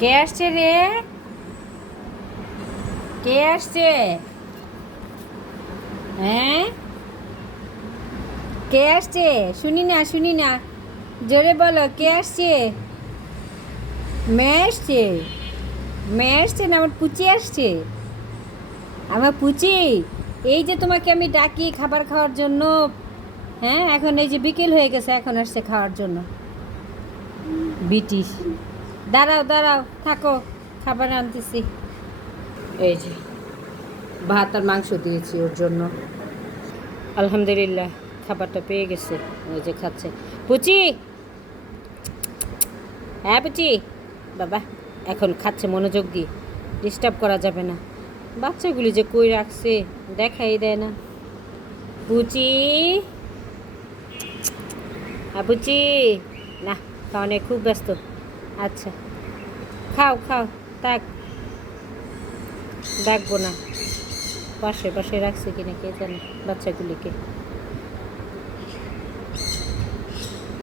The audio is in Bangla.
কে আসছে রে? কে আসছে? হ্যাঁ, কে আসছে? শুনি না, শুনি না। জোরে বলো, কে আসছে? মেয়ে আসছে? মেয়ে আসছে না আমার পুচি আসছে? আমার পুচি, এই যে তোমাকে আমি ডাকি খাবার খাওয়ার জন্য। হ্যাঁ, এখন এই যে বিকেল হয়ে গেছে, এখন আসছে খাওয়ার জন্য। বিটি, দাঁড়াও দাঁড়াও, থাকো, খাবার আনতেছি। এই যে ভাত আর মাংস দিয়েছি ওর জন্য। আলহামদুলিল্লাহ, খাবারটা পেয়ে গেছে। ওই যে খাচ্ছে। পুচি, হ্যাঁ পুচি, বাবা এখন খাচ্ছে মনোযোগ দিয়ে, ডিস্টার্ব করা যাবে না। বাচ্চাগুলি যে কই রাখছে দেখাই দেয় না। পুচি, হ্যাঁ পুচি, না খাওয়ানে খুব ব্যস্ত। আচ্ছা, খাও খাও, থাক, ডাকবো না। পাশে পাশে রাখছে কিনা কে জানে বাচ্চাগুলিকে।